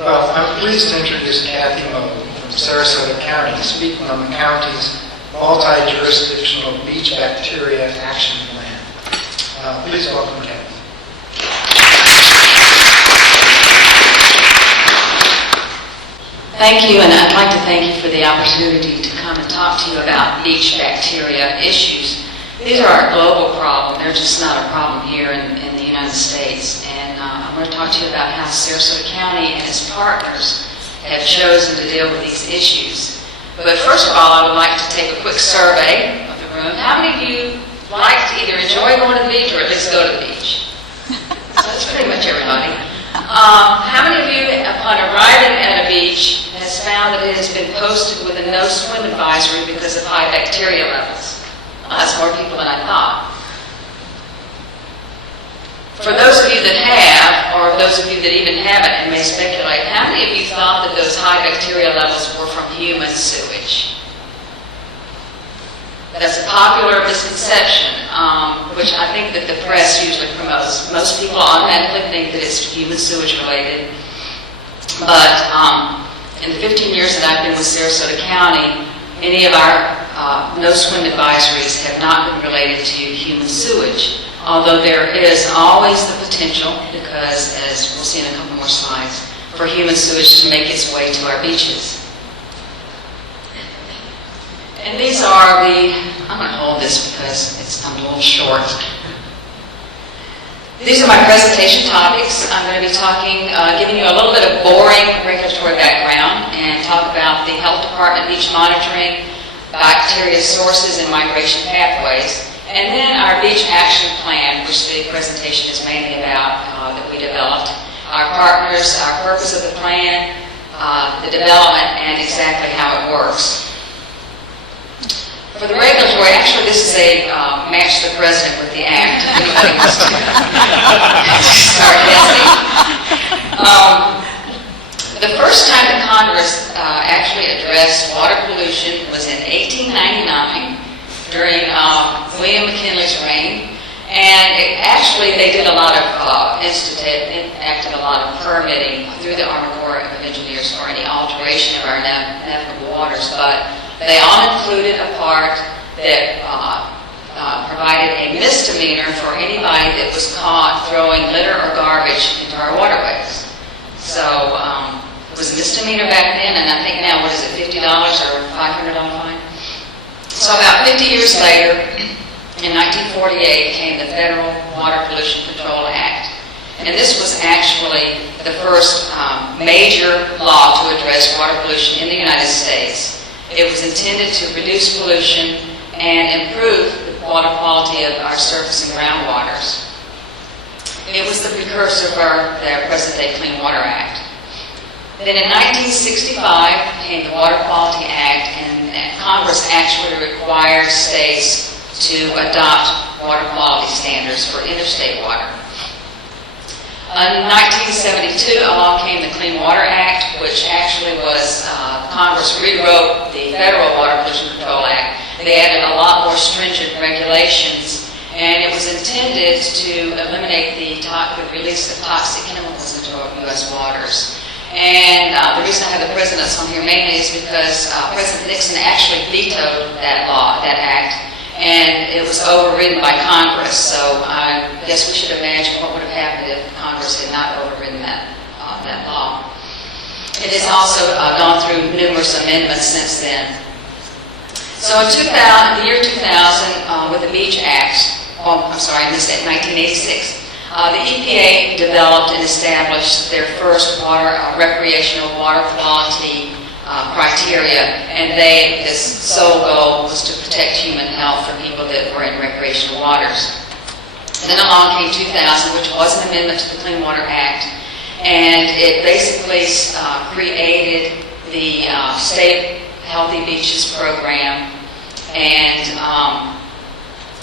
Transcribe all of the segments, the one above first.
Well, I'm pleased to introduce Kathy Mote from Sarasota County, speaking on the county's Multi-Jurisdictional Beach Bacteria Action Plan. Please welcome Kathy. Thank you, and I'd like to thank you for the opportunity to come and talk to you about beach bacteria issues. These are a global problem. They're just not a problem here in the United States. And I'm going to talk to you about how Sarasota County and its partners have chosen to deal with these issues. But first of all, I would like to take a quick survey of the room. How many of you like to either enjoy going to the beach or at least go to the beach? So that's pretty much everybody. How many of you, upon arriving at a beach, has found that it has been posted with a no swim advisory because of high bacteria levels? That's more people than I thought. For those of you that have, or those of you that even haven't and may speculate, how many of you thought that those high bacteria levels were from human sewage? That's a popular misconception, which I think that the press usually promotes. Most people automatically think that it's human sewage related. But in the 15 years that I've been with Sarasota County, any of our no swim advisories have not been related to human sewage, although there is always the potential, because as we'll see in a couple more slides, for human sewage to make its way to our beaches. And these are I'm going to hold this because I'm a little short. These are my presentation topics. I'm going to be talking, giving you a little bit of boring regulatory background and talk about the health department beach monitoring, bacteria sources and migration pathways, and then our beach action plan, which the presentation is mainly about, that we developed, our partners, our purpose of the plan, the development, and exactly how it works. For the regulatory, actually this is a match the president with the act. Anybody wants to start guessing. The first time that Congress actually addressed water pollution was in 1899 during William McKinley's reign, and they did a lot of enacted a lot of permitting through the Army Corps of Engineers for any alteration of our navigable waters, but they all included a part that provided a misdemeanor for anybody that was caught throwing litter or garbage into our waterways. So it was a misdemeanor back then, and I think now, what is it, $50 or $500 fine? So about 50 years later, in 1948, came the Federal Water Pollution Control Act. And this was actually the first major law to address water pollution in the United States. It was intended to reduce pollution and improve the water quality of our surface and groundwaters. It was the precursor of the present-day Clean Water Act. Then in 1965 came the Water Quality Act, and Congress actually required states to adopt water quality standards for interstate water. In 1972, along came the Clean Water Act, which actually was, Congress rewrote the Federal Water Pollution Control Act. They added a lot more stringent regulations, and it was intended to eliminate the release of toxic chemicals into our U.S. waters. And the reason I have the presidents on here mainly is because President Nixon actually vetoed that law, that act, and it was overridden by Congress. So I guess we should imagine what would have happened if Congress had not overridden that law. It has also gone through numerous amendments since then. So in the year 2000, with the Beach Act, I missed it, 1986, the EPA developed and established their first recreational water quality criteria, and this sole goal was to protect human health for people that were in recreational waters. And then along came 2000, which was an amendment to the Clean Water Act, and it basically created the State Healthy Beaches program, and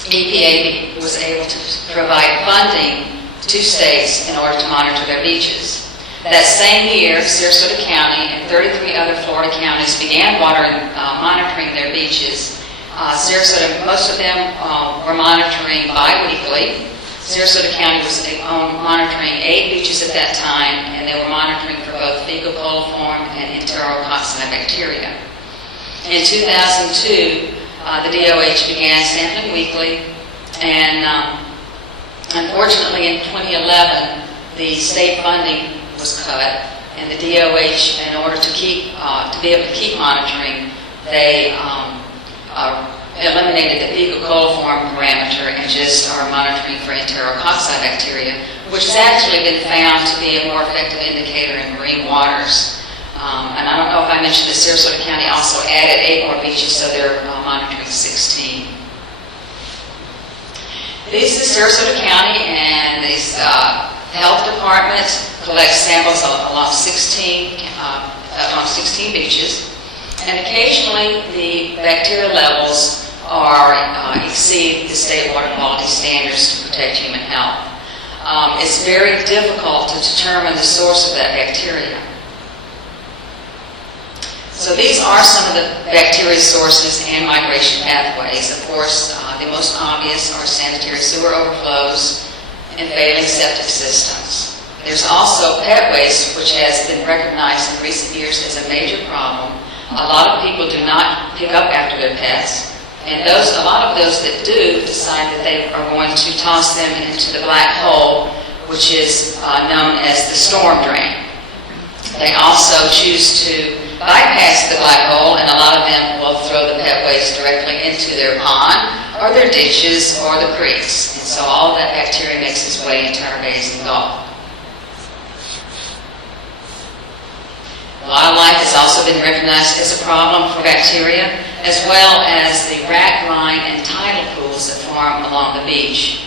EPA was able to provide funding to states in order to monitor their beaches. That same year, Sarasota County and 33 other Florida counties began monitoring their beaches. Sarasota, most of them were monitoring bi-weekly. Sarasota County was monitoring 8 beaches at that time, and they were monitoring for both fecal cyanobacteria. In 2002, the DOH began sampling weekly, and unfortunately in 2011, the state funding was cut, and the DOH, in order to be able to keep monitoring, they eliminated the fecal coliform parameter and just are monitoring for enterococci bacteria, which has actually been found to be a more effective indicator in marine waters. And I don't know if I mentioned that Sarasota County also added 8 more beaches, so they're monitoring 16. This is Sarasota County, and the health department collects samples along 16 beaches, and occasionally the bacteria levels exceed the state water quality standards to protect human health. It's very difficult to determine the source of that bacteria. So these are some of the bacteria sources and migration pathways. Of course, the most obvious are sanitary sewer overflows and failing septic systems. There's also pet waste, which has been recognized in recent years as a major problem. A lot of people do not pick up after their pets, and a lot of those that do decide that they are going to toss them into the black hole, which is known as the storm drain. They also choose to bypass the black hole, and a lot of them will throw the pet waste directly into their pond or their ditches or the creeks. And so all of that bacteria makes its way into our bays and Gulf. Wildlife has also been recognized as a problem for bacteria, as well as the rack line and tidal pools that form along the beach.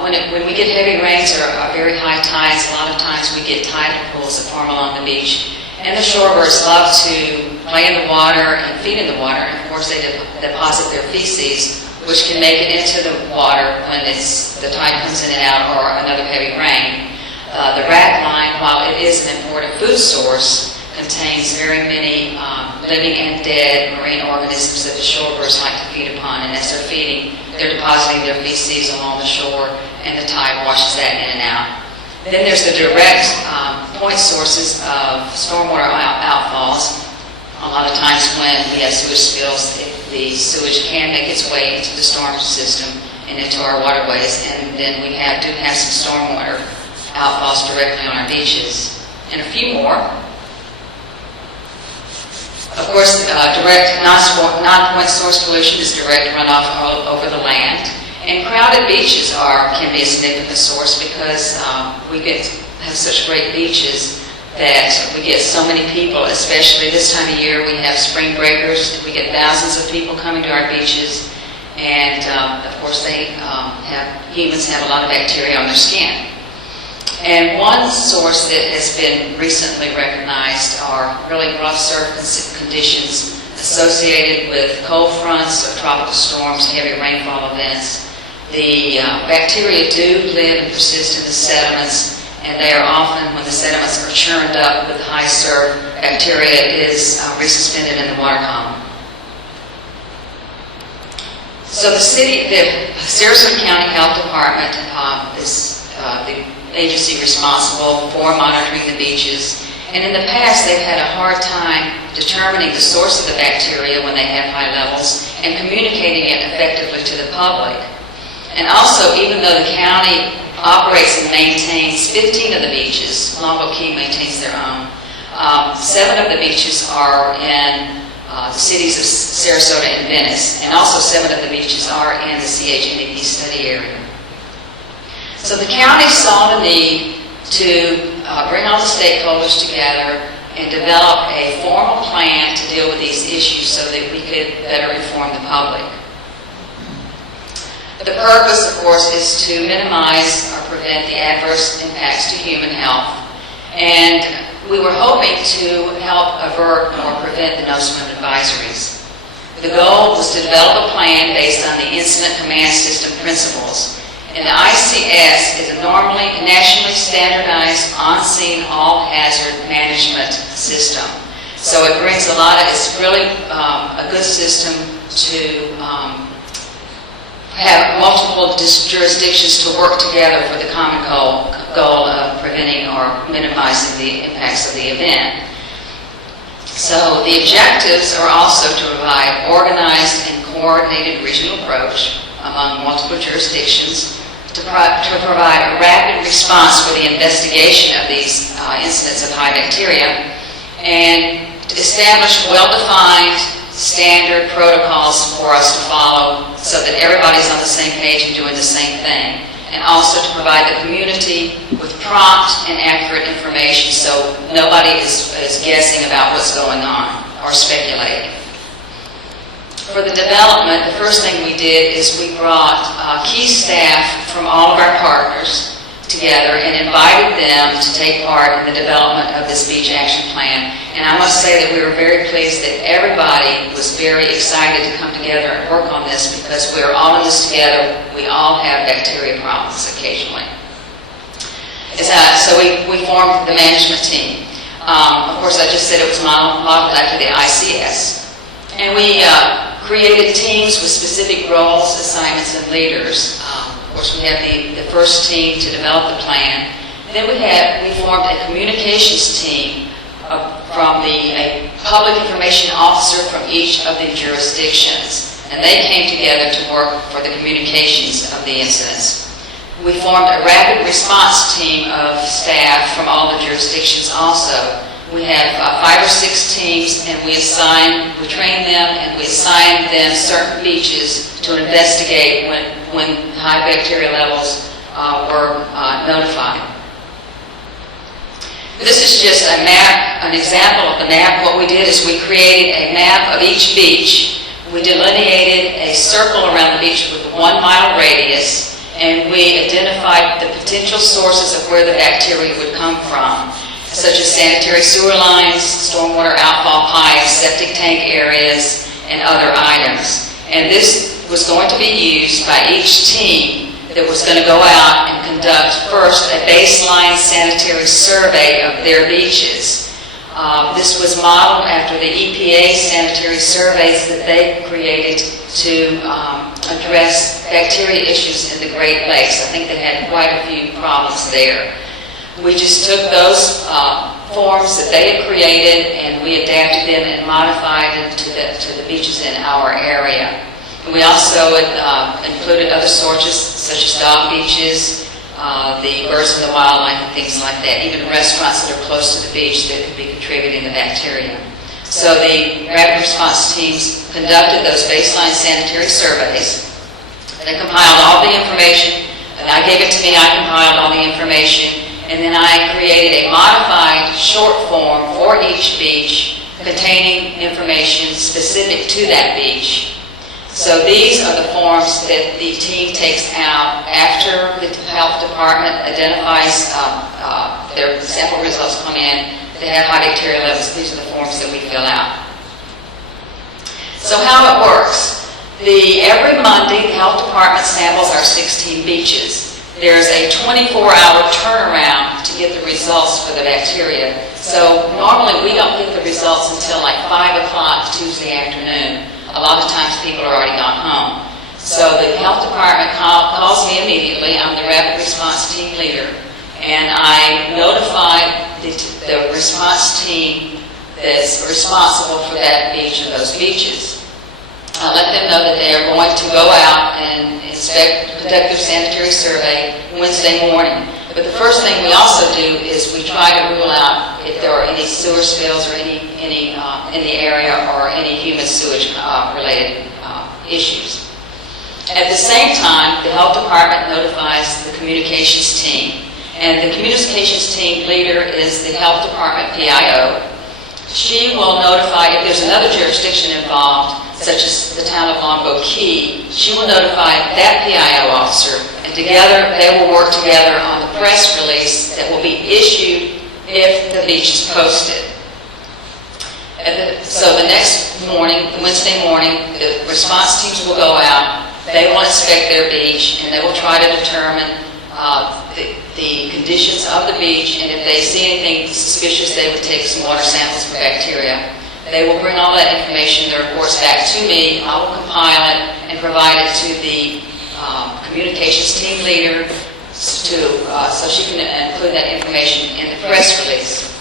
When we get heavy rains or very high tides, a lot of times we get tidal pools that form along the beach. And the shorebirds love to play in the water and feed in the water, and of course they deposit their feces, which can make it into the water when the tide comes in and out or another heavy rain. The rack line, while it is an important food source, contains very many living and dead marine organisms that the shorebirds like to feed upon, and as they're feeding, they're depositing their feces along the shore, and the tide washes that in and out. Then there's the direct point sources of stormwater outfalls. A lot of times when we have sewage spills, the sewage can make its way into the storm system and into our waterways, and then we do have some stormwater outfalls directly on our beaches. And a few more. Of course, direct non-point source pollution is direct runoff over the land. And crowded beaches can be a significant source because we have such great beaches that we get so many people, especially this time of year. We have spring breakers. We get thousands of people coming to our beaches, and of course humans have a lot of bacteria on their skin. And one source that has been recently recognized are really rough surface conditions associated with cold fronts or tropical storms, heavy rainfall events. The bacteria do live and persist in the sediments, and they are often, when the sediments are churned up with high surf, bacteria is resuspended in the water column. So the Sarasota County Health Department is the agency responsible for monitoring the beaches, and in the past they've had a hard time determining the source of the bacteria when they have high levels and communicating it effectively to the public. And also, even though the county operates and maintains 15 of the beaches, Longboat Key maintains their own, 7 of the beaches are in the cities of Sarasota and Venice, and also 7 of the beaches are in the CHNEP study area. So the county saw the need to bring all the stakeholders together and develop a formal plan to deal with these issues so that we could better inform the public. The purpose, of course, is to minimize or prevent the adverse impacts to human health, and we were hoping to help avert or prevent the no-swim advisories. The goal was to develop a plan based on the Incident Command System principles. And the ICS is a normally nationally standardized on-scene all-hazard management system. So it brings it's really a good system to have multiple jurisdictions to work together for the common goal of preventing or minimizing the impacts of the event. So the objectives are also to provide organized and coordinated regional approach among multiple jurisdictions, to provide a rapid response for the investigation of these incidents of high bacteria, and to establish well-defined standard protocols for us to follow so that everybody's on the same page and doing the same thing, and also to provide the community with prompt and accurate information so nobody is guessing about what's going on or speculating. For the development, the first thing we did is we brought key staff from all of our partners together and invited them to take part in the development of this beach action plan. And I must say that we were very pleased that everybody was very excited to come together and work on this, because we're all in this together. We all have bacteria problems occasionally. So we formed the management team. Of course, I just said it was modeled after the ICS. And we created teams with specific roles, assignments, and leaders. Of course, we had the first team to develop the plan. And then we formed a communications team from a public information officer from each of the jurisdictions. And they came together to work for the communications of the incidents. We formed a rapid response team of staff from all the jurisdictions also. We have 5 or 6 teams, and we train them, and we assign them certain beaches to investigate when high bacteria levels were notified. This is just a map, an example of the map. What we did is we created a map of each beach. We delineated a circle around the beach with a 1-mile radius, and we identified the potential sources of where the bacteria would come from, such as sanitary sewer lines, stormwater outfall pipes, septic tank areas, and other items. And this was going to be used by each team that was going to go out and conduct first a baseline sanitary survey of their beaches. This was modeled after the EPA sanitary surveys that they created to address bacteria issues in the Great Lakes. I think they had quite a few problems there. We just took those forms that they had created, and we adapted them and modified them to the beaches in our area. And we also included other sources, such as dog beaches, the birds and the wildlife, and things like that, even restaurants that are close to the beach that could be contributing the bacteria. So the rapid response teams conducted those baseline sanitary surveys. They compiled all the information, and I gave it to me. I compiled all the information. And then I created a modified short form for each beach containing information specific to that beach. So these are the forms that the team takes out after the health department identifies their sample results come in. They have high bacteria levels. These are the forms that we fill out. So how it works. Every Monday, the health department samples our 16 beaches. There's a 24-hour turnaround to get the results for the bacteria. So normally we don't get the results until like 5 o'clock Tuesday afternoon. A lot of times people are already gone home. So the health department calls me immediately. I'm the rapid response team leader. And I notify the response team that's responsible for that beach and those beaches. I let them know that they are going to go out and conduct their sanitary survey Wednesday morning. But the first thing we also do is we try to rule out if there are any sewer spills or any in the area or any human sewage related issues. At the same time, the health department notifies the communications team, and the communications team leader is the health department PIO. She will notify if there's another jurisdiction involved, such as the town of Longboat Key. She will notify that PIO officer, and together they will work together on the press release that will be issued if the beach is posted. So the next morning, Wednesday morning, the response teams will go out. They will inspect their beach, and they will try to determine the conditions of the beach, and if they see anything suspicious, they would take some water samples for bacteria. They will bring all that information, their reports, back to me. I will compile it and provide it to the communications team leader so she can include that information in the press release.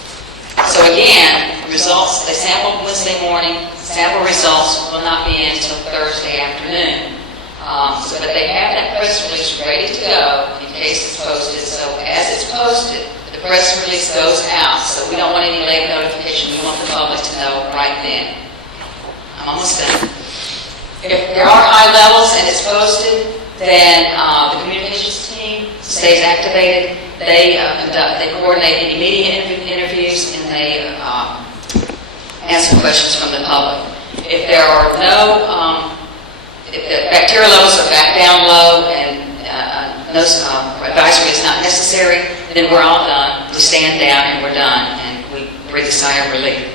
So again, results results, they sampled Wednesday morning, sample results will not be in until Thursday afternoon. But they have that press release ready to go in case it's posted. So as it's posted, the press release goes out. So we don't want any late notification. We want the public to know right then. I'm almost done. If there are high levels and it's posted, then the communications team stays activated. They coordinate any media interviews, and they answer questions from the public. If there are no, if the bacteria levels are back down low and no advisory is not necessary, then we're all done. We stand down and we're done, and we breathe a sigh of relief.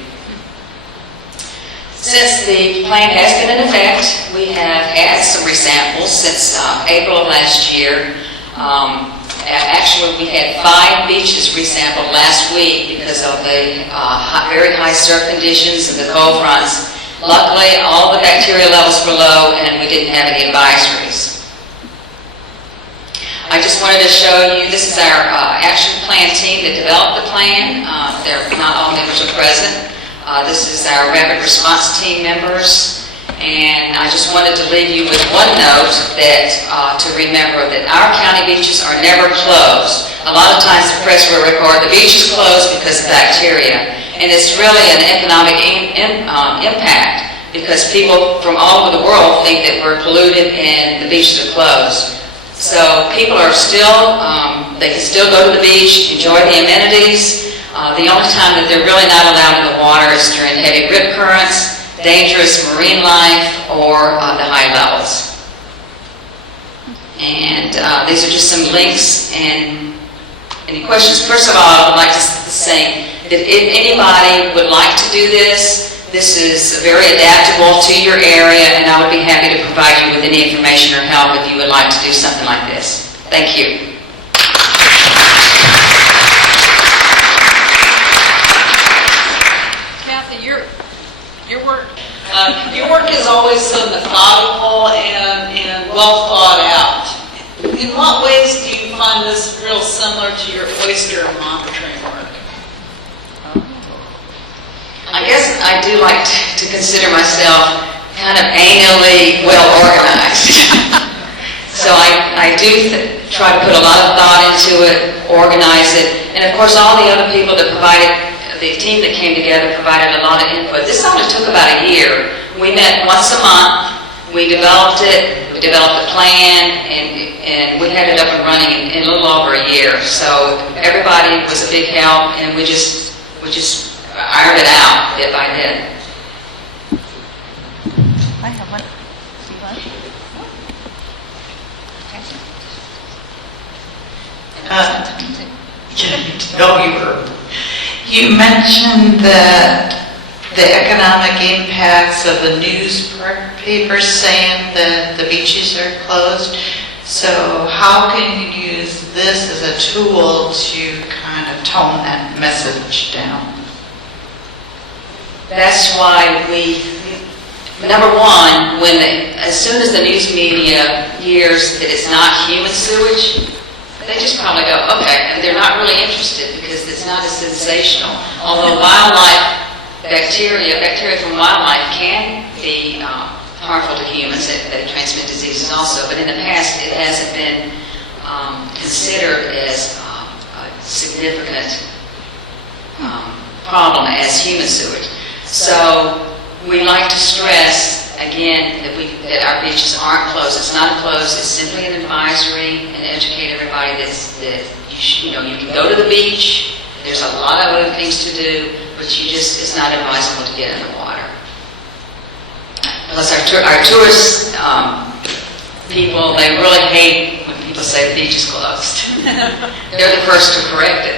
Since the plan has been in effect, we have had some resamples since April of last year. Actually, we had 5 beaches resampled last week because of the very high surf conditions and the cold fronts. Luckily, all the bacteria levels were low and we didn't have any advisories. I just wanted to show you, this is our action plan team that developed the plan. Not all members are present. This is our rapid response team members. And I just wanted to leave you with one note that to remember that our county beaches are never closed. A lot of times the press will report the beach is closed because of bacteria. And it's really an economic impact because people from all over the world think that we're polluted and the beaches are closed. So people are still, they can still go to the beach, enjoy the amenities. The only time that they're really not allowed in the water is during heavy rip currents, dangerous marine life, or the high levels. And these are just some links and any questions. First of all, I would like to say that if anybody would like to do this, this is very adaptable to your area, and I would be happy to provide you with any information or help if you would like to do something like this. Thank you. Kathy, your work is always so methodical and well thought out. In what ways do you find this real similar to your oyster monitoring work? I guess I do like to consider myself kind of anally well organized. So I do try to put a lot of thought into it, organize it, and of course all the other people that provided, the team that came together provided a lot of input. This only took about a year. We met once a month, we developed it, we developed a plan, and we had it up and running in a little over a year. So everybody was a big help, and we just ironed it out bit by bit. I have one. You mentioned that the economic impacts of the newspapers saying that the beaches are closed. So how can you use this as a tool to kind of tone that message down? That's why we, number one, as soon as the news media hears that it's not human sewage, they just probably go, okay, and they're not really interested because it's not as sensational. Although bacteria from wildlife can be harmful to humans, they transmit diseases also, but in the past it hasn't been considered as a significant problem as human sewage. So we like to stress again that our beaches aren't closed. It's not closed. It's simply an advisory and educate everybody that you can go to the beach. There's a lot of other things to do, but it's not advisable to get in the water. Plus our tourist people, they really hate when people say the beach is closed. They're the first to correct it.